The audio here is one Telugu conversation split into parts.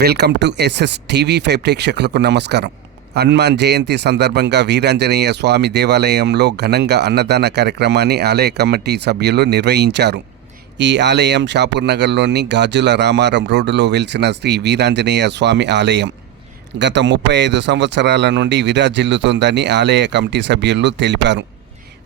వెల్కమ్ టు ఎస్ఎస్ టీవీ5 ప్రేక్షకులకు నమస్కారం. హనుమాన్ జయంతి సందర్భంగా వీరాంజనేయ స్వామి దేవాలయంలో ఘనంగా అన్నదాన కార్యక్రమాన్ని ఆలయ కమిటీ సభ్యులు నిర్వహించారు. ఈ ఆలయం షాపూర్ నగర్లోని గాజుల రామారం రోడ్డులో వెలిసిన శ్రీ వీరాంజనేయ స్వామి ఆలయం గత 35 సంవత్సరాల నుండి విరాజిల్లుతోందని ఆలయ కమిటీ సభ్యులు తెలిపారు.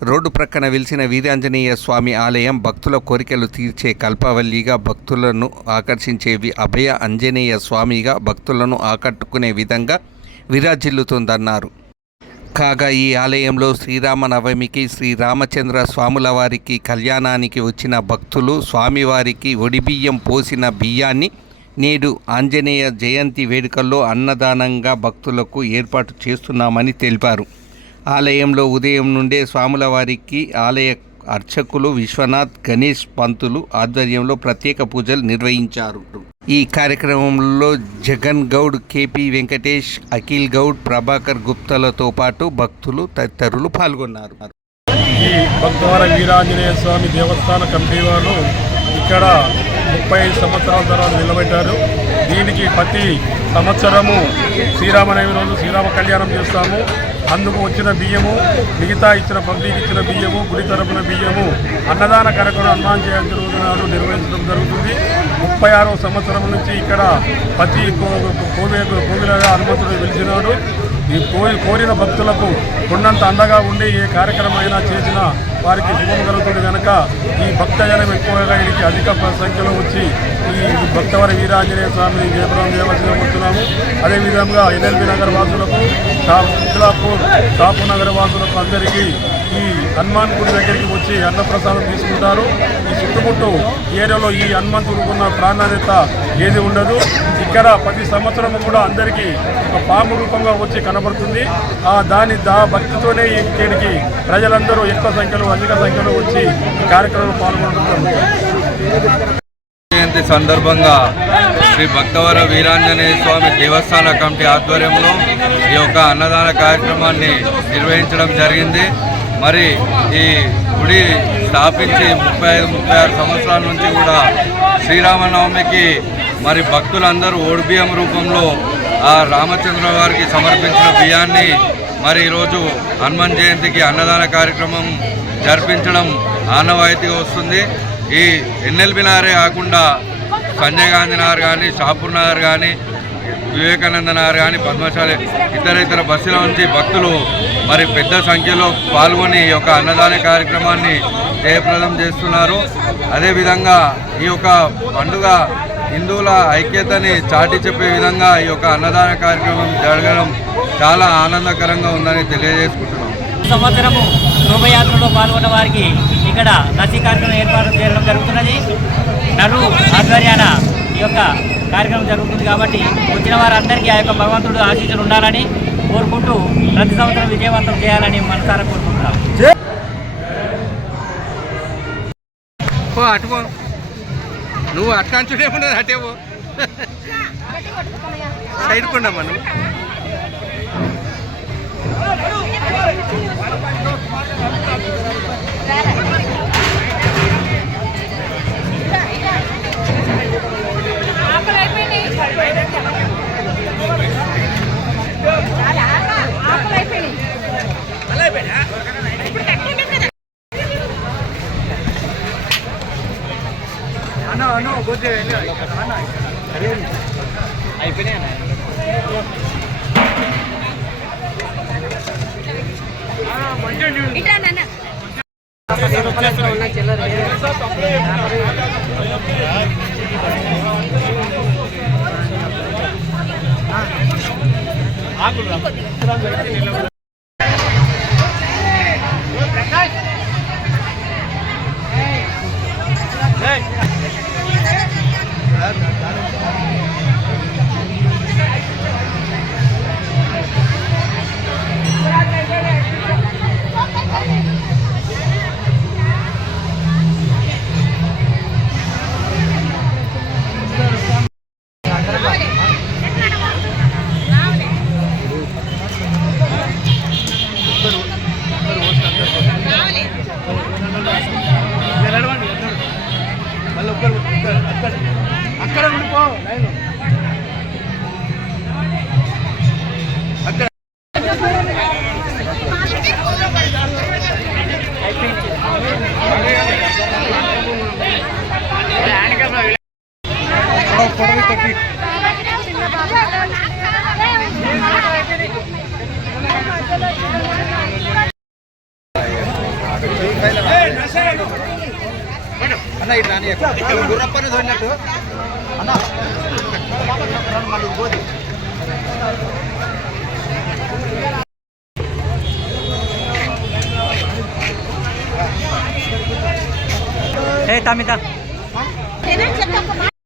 రోడ్డు ప్రక్కన వెలిసిన వీరాంజనేయ స్వామి ఆలయం భక్తుల కోరికలు తీర్చే కల్పవల్లిగా, భక్తులను ఆకర్షించే అభయ ఆంజనేయ స్వామిగా భక్తులను ఆకట్టుకునే విధంగా విరాజిల్లుతుందన్నారు. కాగా ఈ ఆలయంలో శ్రీరామనవమికి శ్రీరామచంద్ర స్వాముల వారికి కళ్యాణానికి వచ్చిన భక్తులు స్వామివారికి ఒడిబియ్యం పోసిన బియ్యాన్ని నేడు ఆంజనేయ జయంతి వేడుకల్లో అన్నదానంగా భక్తులకు ఏర్పాటు చేస్తున్నామని తెలిపారు. ఆలయంలో ఉదయం నుండే స్వాముల వారికి ఆలయ అర్చకులు విశ్వనాథ్, గణేష్ పంతులు ఆధ్వర్యంలో ప్రత్యేక పూజలు నిర్వహించారు. ఈ కార్యక్రమంలో జగన్ గౌడ్, కేపీ వెంకటేష్, అఖిల్ గౌడ్, ప్రభాకర్ గుప్తాలతో పాటు భక్తులు తదితరులు పాల్గొన్నారు. ఈ భక్తవర వీరాంజనేయ స్వామి దేవస్థాన కమిటీ వాళ్ళు ఇక్కడ 35 సంవత్సరాల తర్వాత నిలబెట్టారు. దీనికి ప్రతి సంవత్సరము శ్రీరామనవమి రోజు శ్రీరామ కళ్యాణం చేస్తాము. అందుకు వచ్చిన బియ్యము, మిగతా ఇచ్చిన పబ్లిక్ ఇచ్చిన బియ్యము, గుడి తరపున బియ్యము అన్నదాన కార్యక్రమం హనుమాన్ జయంతి రోజు నాడు నిర్వహించడం జరుగుతుంది. 36వ సంవత్సరం నుంచి ఇక్కడ ప్రతి కోవిలగా హనుమంతుడు పిలిచినాడు. ఈ కోరిన భక్తులకు కొండంత అండగా ఉండి ఏ కార్యక్రమం అయినా చేసినా వారికి శుభం కలుగుతుంది కనుక ఈ భక్తజనం ఎక్కువగా ఇక్కడికి అధిక సంఖ్యలో వచ్చి ఈ భక్తవర వీరాంజనేయ స్వామిని దేవసేవ వస్తున్నాము. అదేవిధంగా ఎన్ఎల్బీ నగర్ వాసులకు, మిద్లాపూర్, షాపూర్ నగర్ వాసులకు అందరికీ ఈ హనుమాన్ గుడి దగ్గరికి వచ్చి అన్నప్రసాదం తీసుకుంటారు. ఈ చుట్టుముట్టు ఏరియాలో ఈ హనుమంతుడికి ఉన్న ప్రాధాన్యత ఏది ఉండదు. ఇక్కడ ప్రతి సంవత్సరం కూడా అందరికీ ఒక పాము రూపంగా వచ్చి కనబడుతుంది. భక్తితోనే ఇక్కడికి ప్రజలందరూ ఎక్కువ సంఖ్యలో, అధిక సంఖ్యలో వచ్చి ఈ కార్యక్రమంలో పాల్గొనడం జయంతి సందర్భంగా శ్రీ భక్తవర వీరాంజనేయ స్వామి దేవస్థాన కమిటీ ఆధ్వర్యంలో ఈ యొక్క అన్నదాన కార్యక్రమాన్ని నిర్వహించడం జరిగింది. మరి ఈ గుడి స్థాపించి 35-36 సంవత్సరాల నుంచి కూడా శ్రీరామనవమికి మరి భక్తులందరూ ఓడిబియ్యం రూపంలో ఆ రామచంద్ర వారికి సమర్పించిన బియ్యాన్ని మరి ఈరోజు హనుమాన్ జయంతికి అన్నదాన కార్యక్రమం జరిపించడం ఆనవాయితీగా వస్తుంది. ఈ ఎన్ఎల్బీ నగరే కాకుండా సంజయ్ గాంధీ నగర్ కానీ, షాపూర్ నగర్ కానీ, వివేకానంద నగర్ కానీ, పద్మశాలి ఇతర బస్సుల నుంచి భక్తులు మరి పెద్ద సంఖ్యలో పాల్గొని ఈ యొక్క అన్నదాన కార్యక్రమాన్ని జయప్రదం చేస్తున్నారు. అదేవిధంగా ఈ యొక్క పండుగ హిందువుల ఐక్యతని చాటి చెప్పే విధంగా ఈ యొక్క అన్నదాన కార్యక్రమం జరగడం చాలా ఆనందకరంగా ఉందని తెలియజేసుకుంటున్నాం. సంవత్సరము శోభయాత్రలో పాల్గొన్న వారికి ఇక్కడ లస్సీ కార్యక్రమం ఏర్పాటు చేయడం జరుగుతున్నది. నడు ఆధ్వర్యాన ఈ యొక్క కార్యక్రమం జరుగుతుంది కాబట్టి వచ్చిన వారందరికీ ఆ యొక్క భగవంతుడు ఆశీస్సులు ఉండాలని కోరుకుంటూ ప్రతి సంవత్సరం విజయవంతం చేయాలని మనసారా కోరుకుంటున్నాం. అటుపో, నువ్వు అట్కాంచుడే ఉండదు, అటేవో సైడ్ కొండమ్మా నువ్వు. అక్కడ ఉండిపో. తమిత